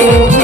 અરે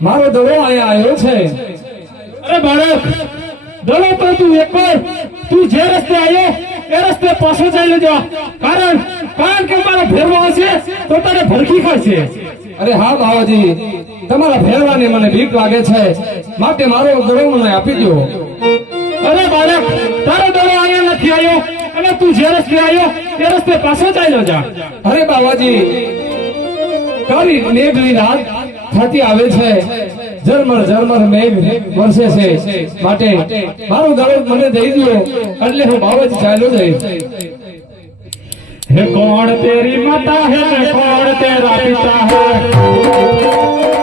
મારો દડો અહીંયા આવ્યો છે. અરે બાળક, દડો તો તું એકવાર, તું જે રસ્તે આવ્યો, એ રસ્તે પાછો ચાલ્યો જા. કારણ કારણ કે મારો ભેરવો હશે, તો તારે ભરખી ખાશે. અરે હા બાવાજી, તમારા ફેરવાની મને બીક લાગે છે. માટે મારો દડો મને આપી દો અરે બાળક, તારો દડો અહીંયા નથી આવ્યો, અને તું જે રસ્તે આવ્યો, એ રસ્તે પાછો ચાલ્યો જા. અરે બાવાજી કાળી નેગલી રાત થતી આવે છે. ઝરમર ઝરમર મેઘ વરસે છે. માટે મારું દડો મને દઈ દો એટલે હું બાવાજી ચાલ્યો જઈશ. હે કોણ તેરી માતા હે કોણ તેરા પિતા હે?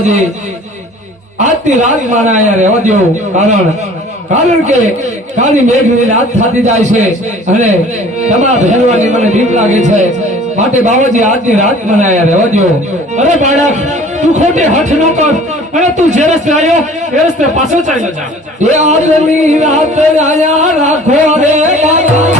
બાવાજી આજથી રાત મારા અહીંયા રહેવા દો કારણ કારણ કે કાલી મેઘની રાત થતી જાય છે અને તમારા ભેરવાની મને બીક લાગે છે. માટે બાબાજી આજની રાત મને અહીંયા રહેવા દો અરે બાળક, તું ખોટી હઠ ન કર. અને તું જે રસ્તે આવ્યો એ રસ્તે પાછો ચાલ્યો જા. એ આજની રાત આયા રાખો રે બાવાજી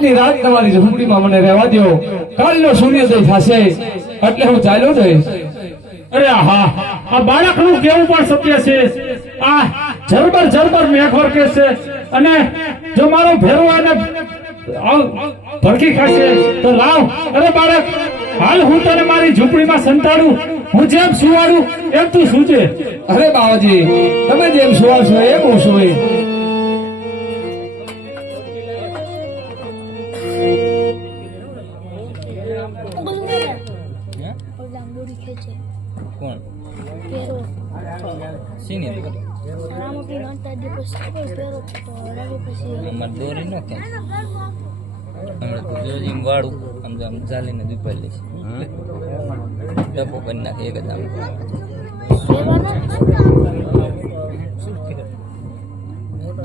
આજની રાત તમારી ઝુંપડીમાં મને રહેવા દો કાલનો સૂર્યોદય થશે એટલે હું ચાલ્યો જઈશ. અરે હા આ બાળકનું કેવું પણ સત્ય છે. આ જરબર જરબર મેઘોર કે છે. અને જો મારો ભેરો આને ભડકી ખાશે તો લાવ. અરે બાળક હાલ હું તને મારી ઝૂંપડીમાં સંતાડું. હું જેમ સુવાડું એમ તું સૂજે. અરે બાવાજી તમે જેમ સુવાડશો એમ હું સુઈ શીની દોરી રામોટી નડતા દે પછી ખબર પેરો તો હરાવી પછી અમારે દોરી ન કે હમણાં તો જોજી વાળું આમ તો આમ ચાલીને દુપાઈ લે છે. ટપો કરી નાખે એક જ આમ.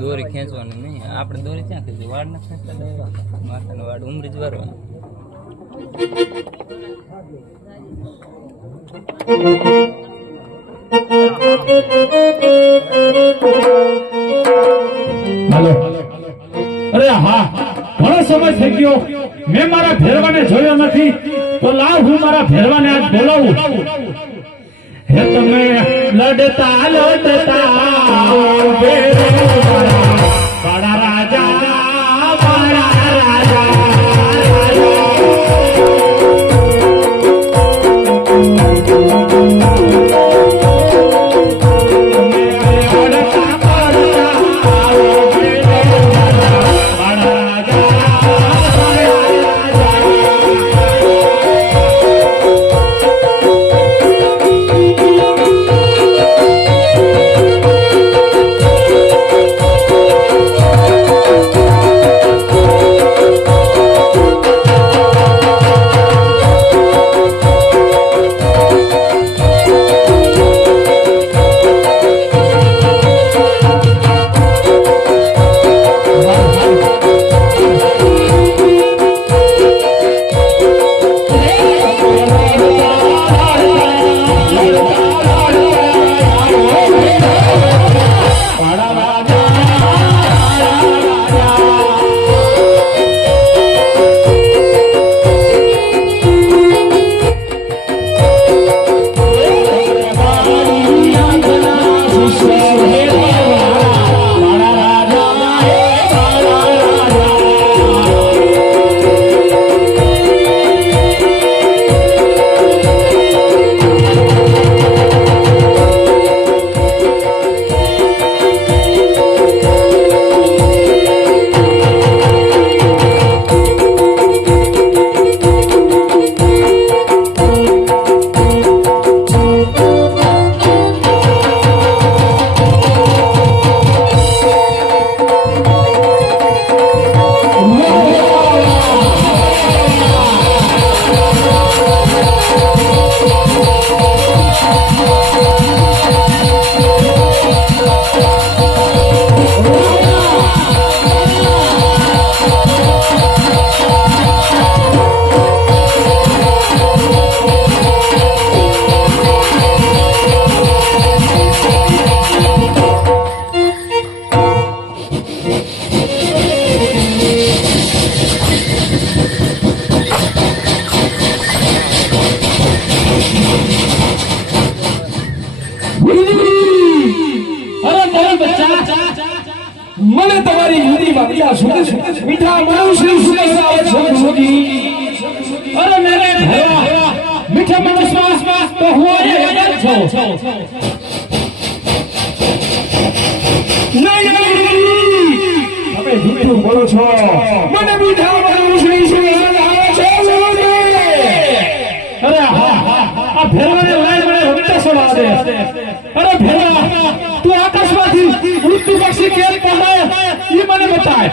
દોરી ખેંચવાની નહીં. આપણે દોરી ક્યાં ખેંચી? વાળ ના ખેંચતા? માથાનો વાળ ઉમરી જ વારવાનો હાલો અરે હા, ઘણો સમય થઈ ગયો. મેં મારા ભેરવાને જોયો નથી. તો લાવ હું મારા ભેરવાને આજ બોલાવું. હે તમે લડતા લડતા રાજા મારા રાજા. અરે મેરે ભેવા મીઠા મનુષ્ય તો હું એ વગર છો નહીં તમે જૂઠું બોલો છો મને મીઠા મનુષ્ય સુધી આવે છે અરે હા આ ભેરવાને લાઈન મને રમતા સવા દે અરે ભેરવા તું આકાશમાંથી મૃત્યુ પક્ષી કેમ પહોંચાય એ મને બતાય.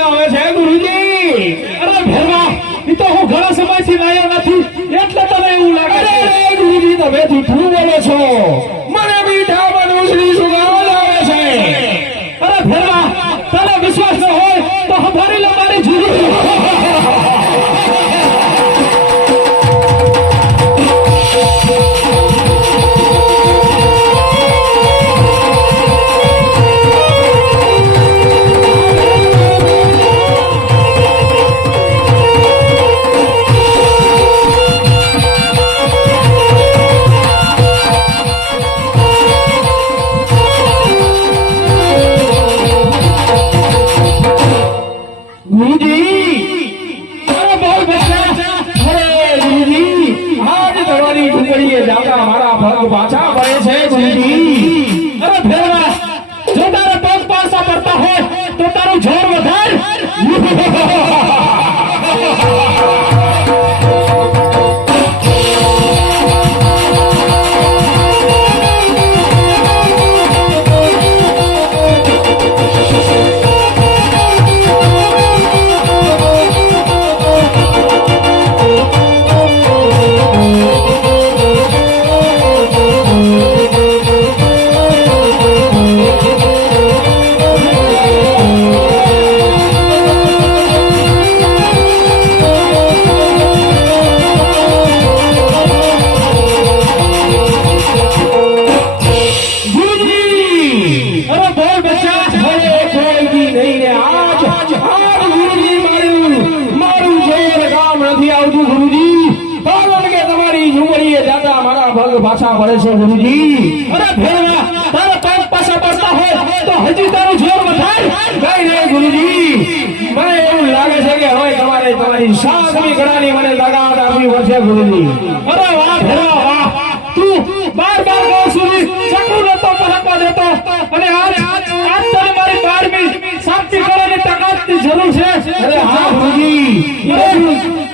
આવે છે ગુરુજી. અરે ભરવા એ તો હું ઘણા સમયથી લાયો નથી. કે હવે તમારે તમારી સાતમી ગણાની મને લગાવટ આપવી પડશે ગુરુજી. અરે વાહ તું બાર બાર ગાંવ સુધી દેતો અને આજ આજ તને મારી બારમી શાંતિ કરવાની તાકાતની જરૂર છે. હા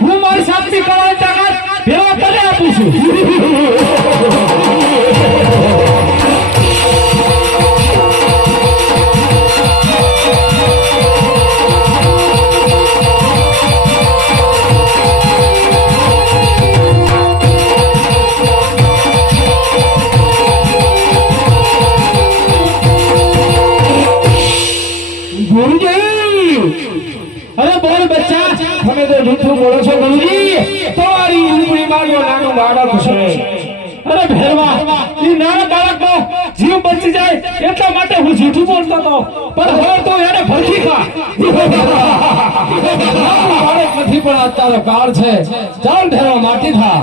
હું મારી શાંતિ કરવાની તાકાત ભેરવા તને આપું ભેરવા એ નાના બાળકનો જીવ બચી જાય એટલા માટે હું જૂઠું બોલતો હતો. પણ હવે તો એને ભરખી ખા. નથી, પણ અત્યારે કાળ છે. ચાલ ઢેરો માટી થા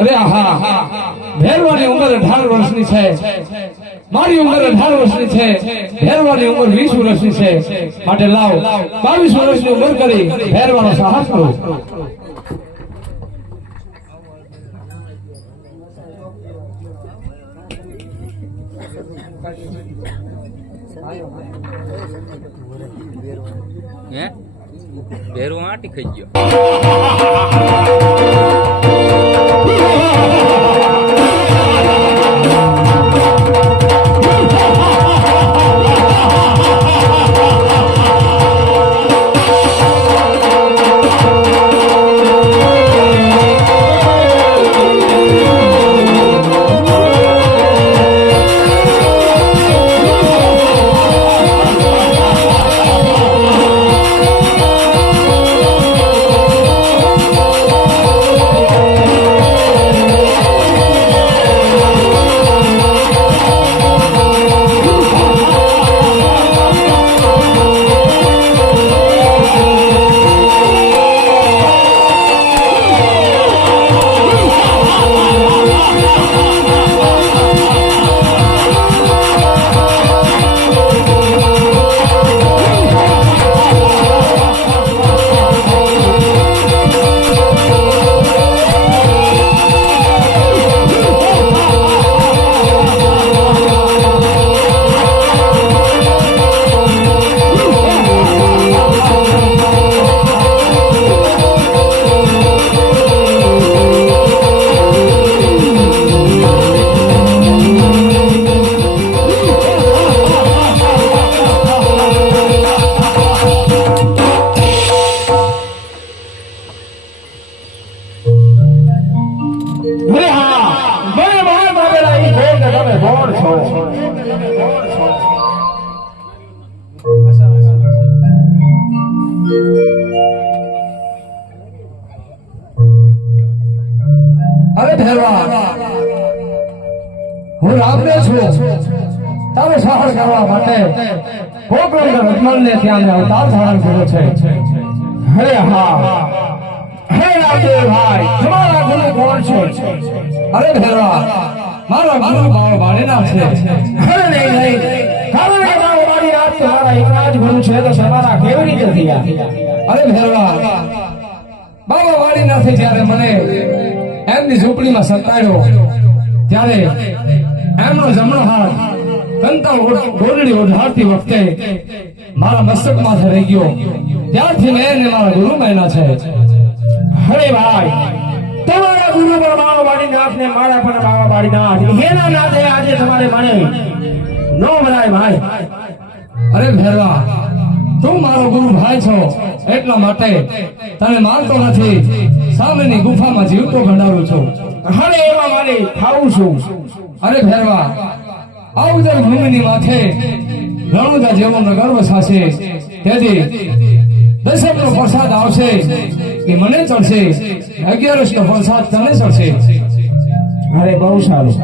અરે હા ભેરવાની ઉંમર અઢાર વર્ષની છે. મારી ઉંમર અઢાર વર્ષની છે. ભેરવાની ઉંમર વીસ વર્ષની છે. માટે લાવ. બાવીસ વર્ષની ઉંમર કરી ભેરવાનો સાહસ કરો. ભેરવા આટી ખાઈ ગયો. કોણ કોકરંગ મને એમની ઝૂંપડીમાં સંતાડ્યો ત્યારે એમનો જમણો હાથ અરે મને ભેરવા, તું મારો ગુરુ ભાઈ છો. એટલા માટે તને માનતો નથી. સામેની ગુફામાં જીવતો ગંડારું છું. અરે એવા મારી ખાવું છું. અરે ભેરવા આવું ભૂમિની માથે રણુદા જેવોનો ગર્વ સાશે તેથી દશકનો પ્રસાદ આવશે કે મને ચડશે અગિયારસ નો પ્રસાદ તને ચડશે. અરે બહુ સારું.